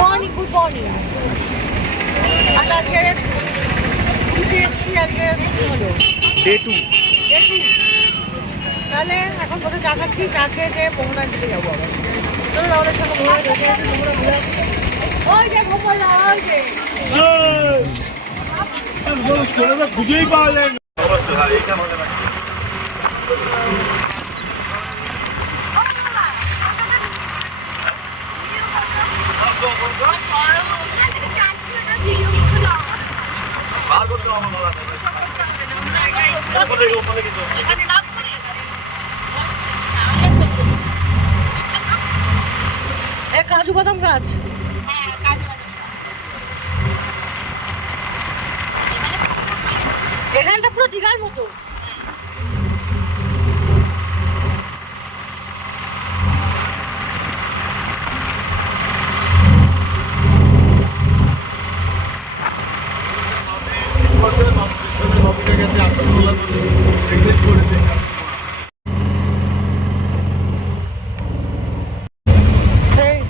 Morning, good morning. আর আজকে পুরীতে এসছি, আজকে হলো ডে 2। তাহলে এখন করে চা খাচ্ছি, চা খেয়ে খেয়ে মোহনার দিকে যাবো আবার। চলো আমাদের সঙ্গে মোহনা দেখে মোহনা ঘুরে। ওই যে গোপালা, ওই যে খুঁজেই পাওয়া যায় না। কাজু বাদাম গাছ। এখানটা পুরো দীঘার মতো।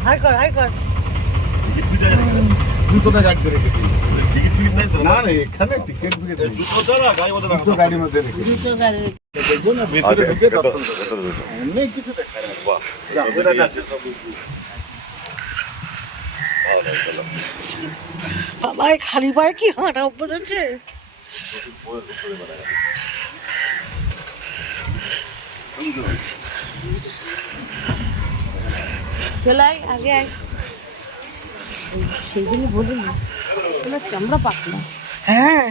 হাই কর, হাই কর। দুটোটা গাড়ি করে রেখেছি। না না, এখানে টিকিট গাড়ির মধ্যে রেখে দেখবো না, ভিতরে ঢুকে দর্শন করবো। অনেক কিছু দেখা বাবা খালি পায়ে কি হাঁটা পড়েছে। চলাই আগে সেই দিনই বলিনি তোমার চামড়া পাকনা। হ্যাঁ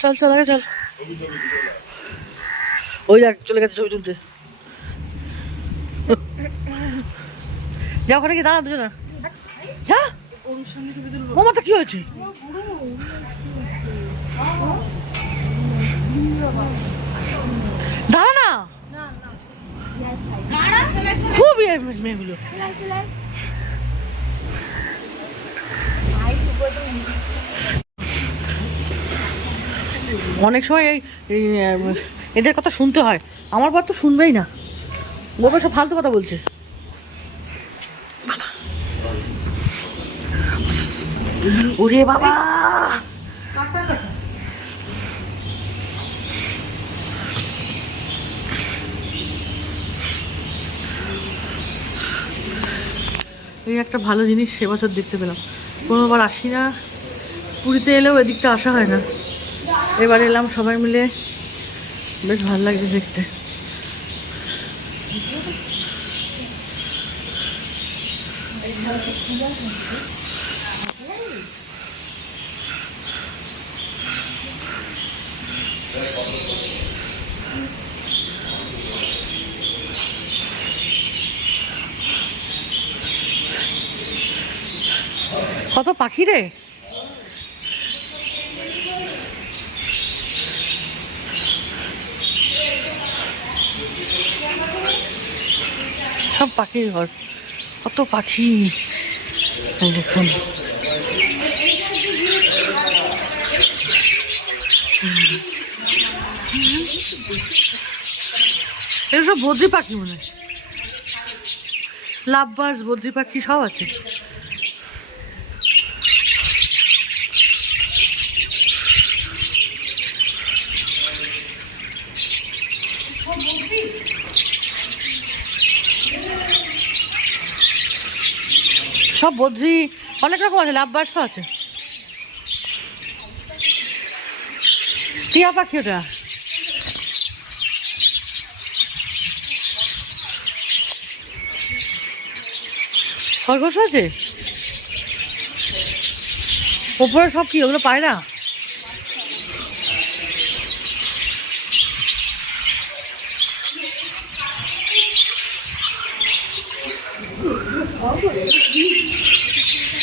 চল চল আগে চল। ওই দেখ চলে গেছে ছবি তুলতে। যা ওখানে কি দাঁড়া দুজনা যা। ও মাথা কি হয়েছে? দাঁড়া না, খুব মেয়েগুলো। অনেক সময় এই এদের কথা শুনতে হয়, আমার পর তো শুনবেই না, বলবে সব ফালতু কথা বলছে। ওরে বাবা এই একটা ভালো জিনিস এবছর দেখতে পেলাম। কোনোবার আসি না, পুরীতে এলেও এদিকটা আসা হয় না, এবার এলাম সবাই মিলে, বেশ ভালো লাগছে দেখতে। কত পাখি রে। সব পাখির ঘর, কত পাখি দেখুন। এগুলো সব বদ্রি পাখি মনে হয়, লাভ বার্ডস, বদ্রি পাখি সব আছে। সব বদ্রি অনেক রকম আছে, লাভ বার্ডসও আছে। টিয়া পাখি ওটা। খরগোশ আছে ওপরে, সব কি ওগুলো পায় না।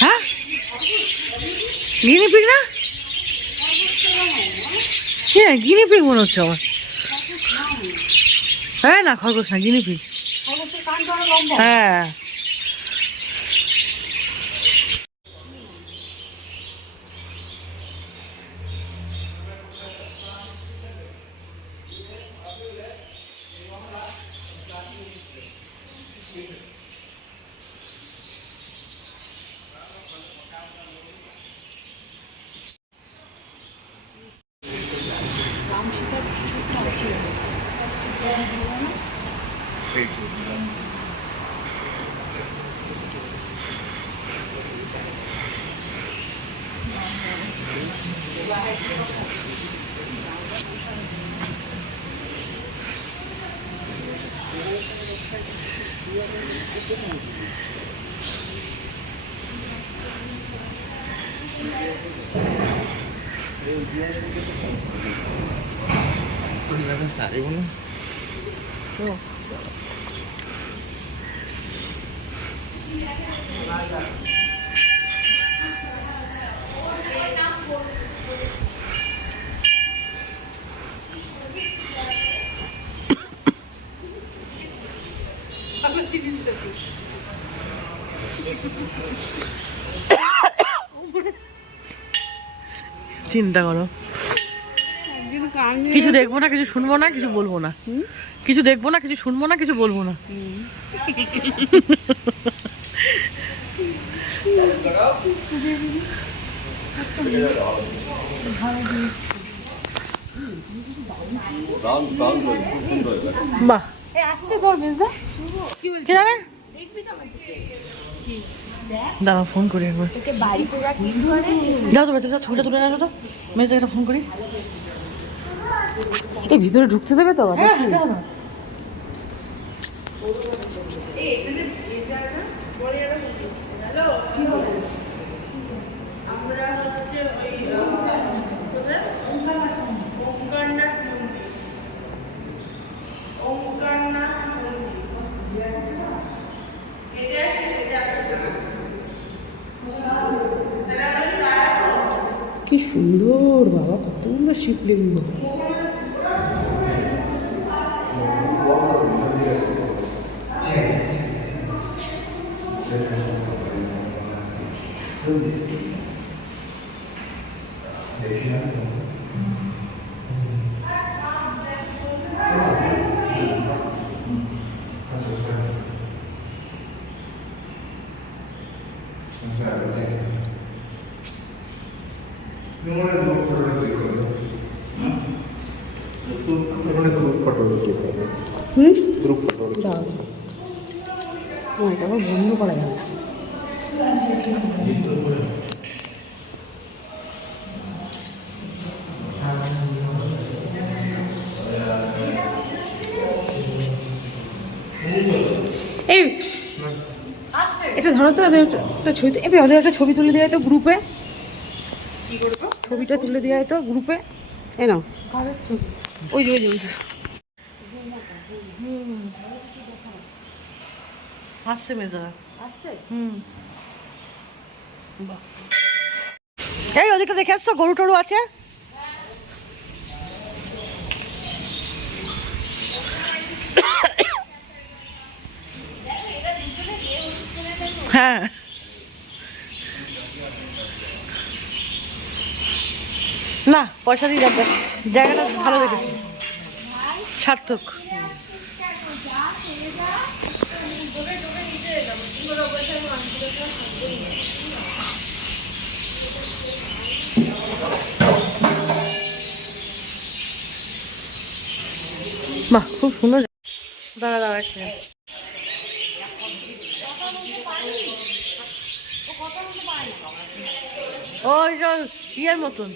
হ্যাঁ গিনিপিগ না, হ্যাঁ গিনিপিগ মনে হচ্ছে আমার। হ্যাঁ না খরগোশ না, গিনিপিগ। হ্যাঁ চিন্তা করো, কিছু দেখবো না, কিছু শুনবো না, কিছু বলবো না, কিছু দেখবো না, কিছু শুনবো না, কিছু বলবো না। বাহ, কি জানে? দাঁড়াও ফোন করি একবার। দাও তো বেঁচে, ছবিটা তুলে আসো তো, মেয়েকে একটা ফোন করি। এই ভিতরে ঢুকতে দেবে তো? হ্যাঁ, যাও না। কি সুন্দর বাবা, কত সুন্দর শিবলিঙ্গ। দাও, এটা আবার বন্ধ করা যাবে। এই এটা ধরো তো, একটা ছবি, এবার ওদের একটা ছবি তুলে দেওয়া তো গ্রুপে। ছবিটা তুলে দেওয়া তো গ্রুপে। এ নাও, ওই যে আসছে মেজারা, আসছে। এই ওদিকে দেখে আসছো, গরু টরু আছে। হ্যাঁ, না পয়সা দিয়ে যাবে, জায়গাটা ভালো দেখেছি, সার্থক। বাহ, খুব সুন্দর। দাঁড়া দাঁড়া, ওই জল ইয়ের মতন,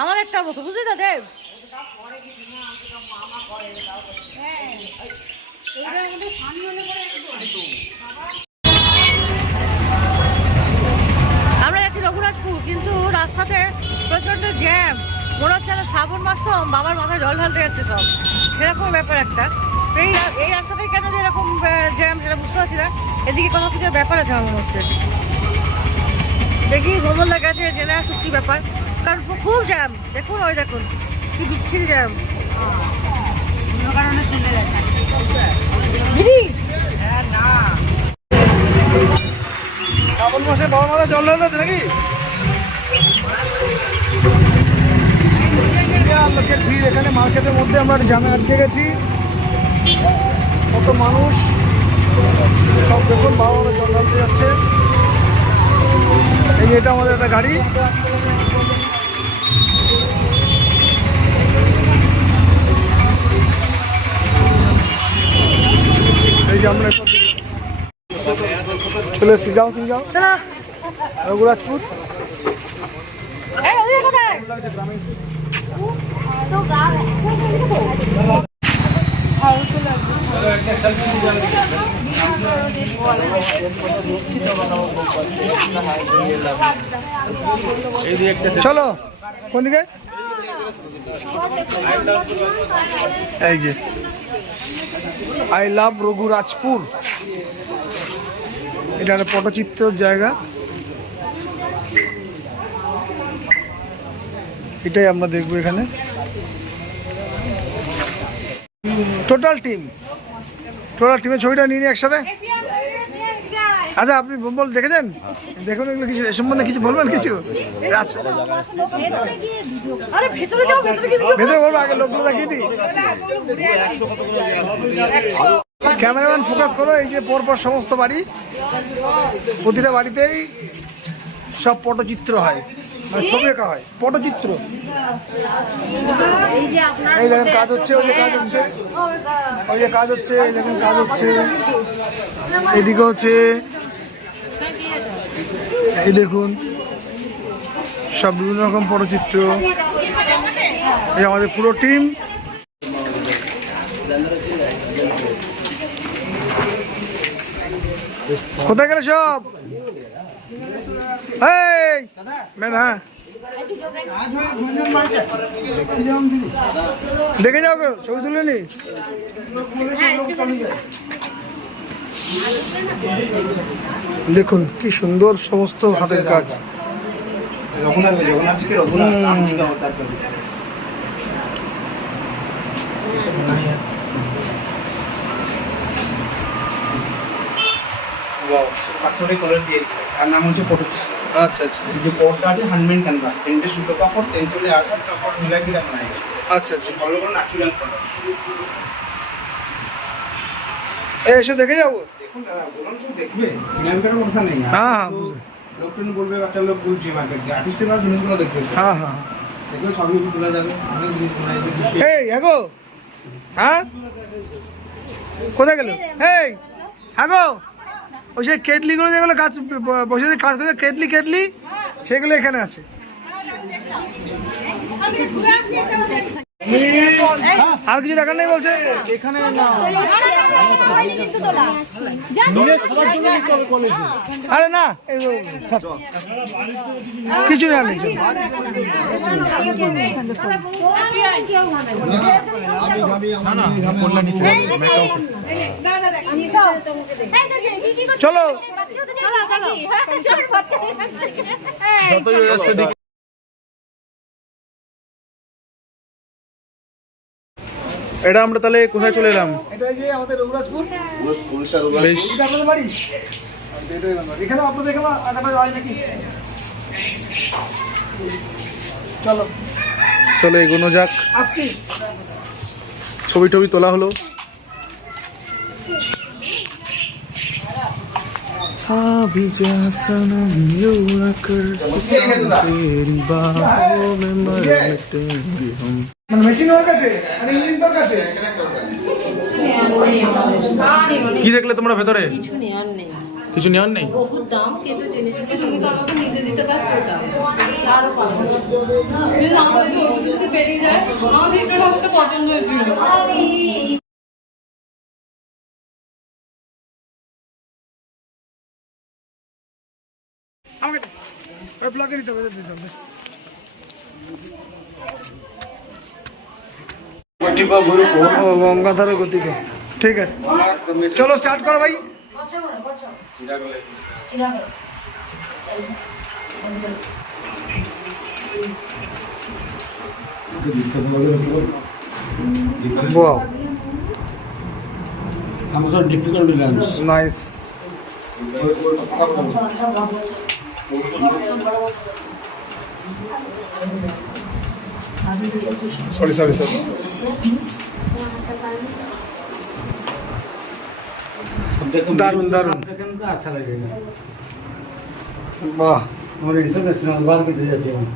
আমার একটা মতো, বুঝলি তো দেব? আমরা যাচ্ছি রঘুনাথপুর, কিন্তু রাস্তাতে প্রচন্ড জ্যাম, মনে হচ্ছে না শ্রাবণ মাস তো বাবার মাথায় জল ঢালতে যাচ্ছে সব, সেরকম ব্যাপার একটা। এই রাস্তাতেই কেন যে এরকম জ্যাম সেটা বুঝতে পারছি না, এদিকে কোনো কিছু ব্যাপার আছে আমার মনে হচ্ছে। দেখি ভ্রমণদার কাছে জেনে আসুক কি ব্যাপার, কারণ খুব জ্যাম। দেখুন, ওই দেখুন কি বিচ্ছিরি জ্যাম। শ্রাবণ মাসে বাবা মাথা জল ঢালতে নাকি? লোকের ভিড় এখানে মার্কেটের মধ্যে, আমরা জ্যামে আটকে গেছি। কত মানুষ, সব দেখুন বাবা মাথা জল ঢালতে যাচ্ছে। এই যে এটা আমাদের একটা গাড়ি, এই যে আমরা চলে এসছি। যাও, তুমি যাও চলো রঘুরাজপুর। এই ওই কোথায়? চলো কোন দিকে? এই যে আই লাভ রঘুরাজপুর, এটা একটা পটচিত্রের জায়গা। এটাই আমরা দেখবো এখানে। টোটাল টিমের ছবিটা নিয়ে নিই একসাথে। আচ্ছা আপনি দেখেছেন, দেখুন এগুলো কিছু এ সম্বন্ধে কিছু বলবেন? কিছু আরে ভেতরে যাও, ভেতরে কি ভেতরে বলবো, আগে লোকগুলো দেখিয়ে দিই। ক্যামেরাম্যান ফোকাস করো। এই যে পরপর সমস্ত বাড়ি, প্রতিটা বাড়িতেই সব পটচিত্র হয়, মানে ছবি আঁকা হয়, পটচিত্র। এই দেখেন কাজ হচ্ছে, ওই যে কাজ হচ্ছে, ওই যে কাজ হচ্ছে, এই দেখেন কাজ হচ্ছে, এদিকে হচ্ছে, এই দেখুন সব বিভিন্ন রকম পটচিত্র। এই আমাদের পুরো টিম। কোথায় গেলে সব? এই ম্যান, হ্যাঁ দেখে যাও, ছবি তুলে নি। দেখুন কি সুন্দর সমস্ত হাতের কাজ। আর নাম হচ্ছে পটচিত্র। আচ্ছা আচ্ছা যে পটটা আছে হ্যান্ডমেড ক্যানভাস, প্রিন্টে সুতো কাপড়, তেলতুলে আকার কাপড় মিলাই দিয়ে বানাই। আচ্ছা আচ্ছা, ভালো করে ন্যাচুরাল কালার। এসে দেখে যাবো। দেখুন দাদা, বলুন তো দেখবে, কিনার কথা নেই। হ্যাঁ হ্যাঁ লোকজন বলবে, বাচ্চা লোক বলছে মার্কেটে, আর্টিস্টের বা জিনিসগুলো দেখবে। হ্যাঁ হ্যাঁ দেখবে ছবি তোলা যাবে, অনেক জিনিস বানাই দিবে। এই হ্যাগো, হ্যাঁ কোথায় গেল? এই হ্যাগো, ওই সেই কেটলিগুলো যেগুলো কাজ বসে কাজ করে, কেটলি সেগুলো এখানে আছে। আর কিছু দেখার নেই বলছে এখানে। আরে না, কিছু নেই, আর নেই। চলো এটা আমরা তাহলে কোথায় চলে এলাম? এটা যে আমাদের রঘুরাজপুর, বেশ, এটা আপনাদের বাড়ি। এখানে আপনাদের এখানে আগাটা হয় নাকি? চলো চলো এগোনো যাক। আসছি। ছবি টবি তোলা হলো। মানে মেশিন ওর কাছে, মানে ইঞ্জিন তোর কাছে। কি দেখলে তোমরা ভেতরে? কিছু নেওয়ার নেই, কিছু নেওয়ার নেই। বহুত দাম, কিন্তু জিনিসটা তুমি তো আমাকে নিতে দিতে পারছো দাম আরো পাবো যদি আমাদের যদি ওষুধ যদি বেরিয়ে যায়, আমাদের একটা ঠাকুরটা পছন্দ হয়েছিল। আমাকে ব্লকে নিতে হবে, দিতে হবে। ও গঙ্গাধর গতিক, ঠিক আছে চলো স্টার্ট করো ভাই। Wow, nice. Sorry. दारुण अच्छा लगेगा। वाह, और इंटरनेशनल बाहर भी जाते हैं।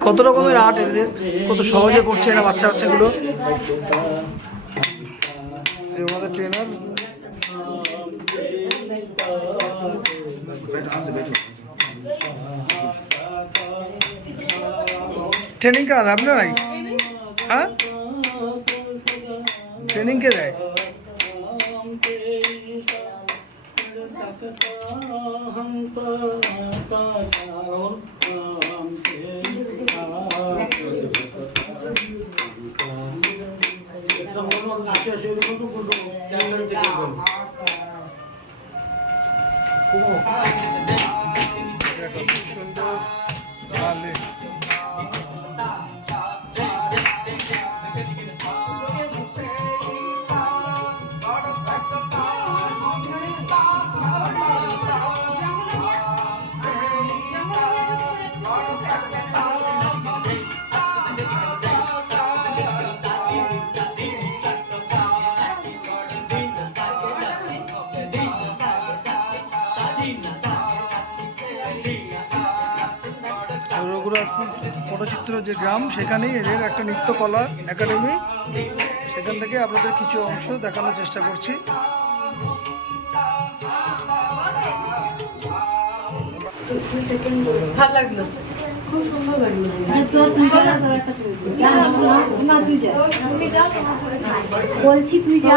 কত রকমের আর্ট এদের, কত সহজে করছে এরা বাচ্চাগুলো। ট্রেনার। ট্রেনিং কারা দেয় আপনারাই? হ্যাঁ, ট্রেনিং কে দেয়? দেখো খুব সুন্দর তালে। রঘুরাজপুর পটচিত্র যে গ্রাম, সেখানেই এদের একটা নৃত্যকলা একাডেমি। সেখান থেকে আপনাদের কিছু অংশ দেখানোর চেষ্টা করছি। ভালো লাগলো, খুব সুন্দর লাগলো। বলছি তুই যা।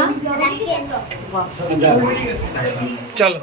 চলো।